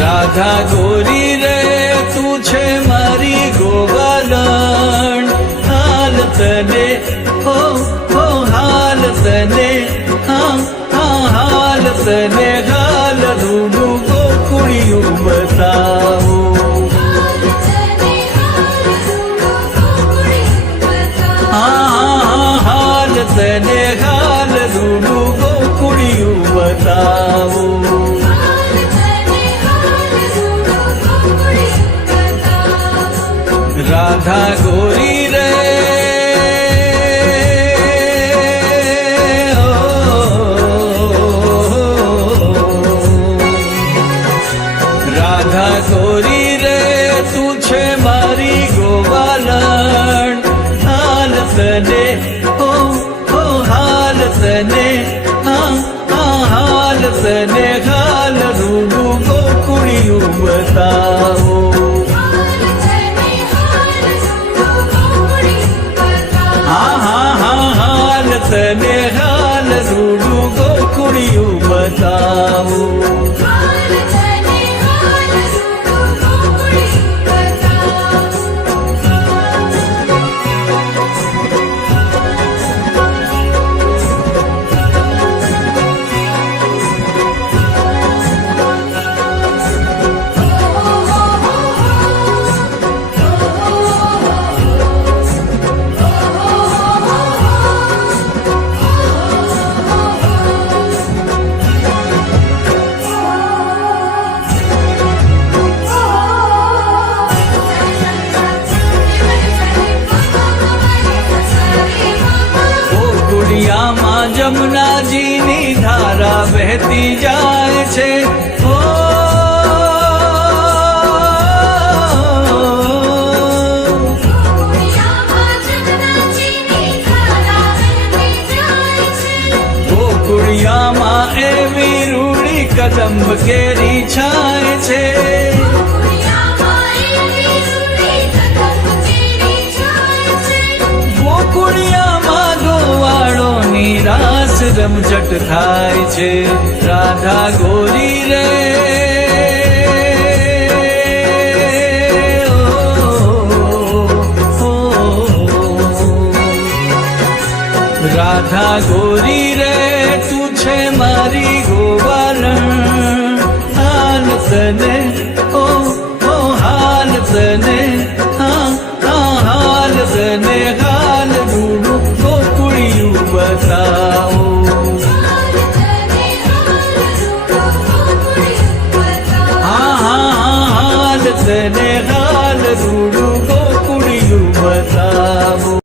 રાધા ગોરી રે તું છે મારી ગોવાલણ, હાલ તને હો હાલ તને હાલ તને હાલ રૂડું ગોકુળિયું બતાવો. હાલ તને હાલ રૂડું ગોકુળિયું બતાવો. રાધા ગોરી રે રાધા ગોરી રે તું છે મારી ગોવાલણ, હાલ તને હાલ તને હાલ તને હાલ રૂડું ગોકુળિયું બતાવો. હાલ તને હાલ રૂડું ગોકુળિયું બતાવો. જમનાજીની ધારા વહેતી જાય છે, ગોકુળિયામાં એવી રૂડી કદંબ કેરી છાય છે. ગોકુળિયામાં ગોવાળોની રાસ રમઝટ થાય છે. રાધા ગોરી રે રાધા ગોરી રે તું છે મારી ગોવાલણ, હાલ તને હાલ તને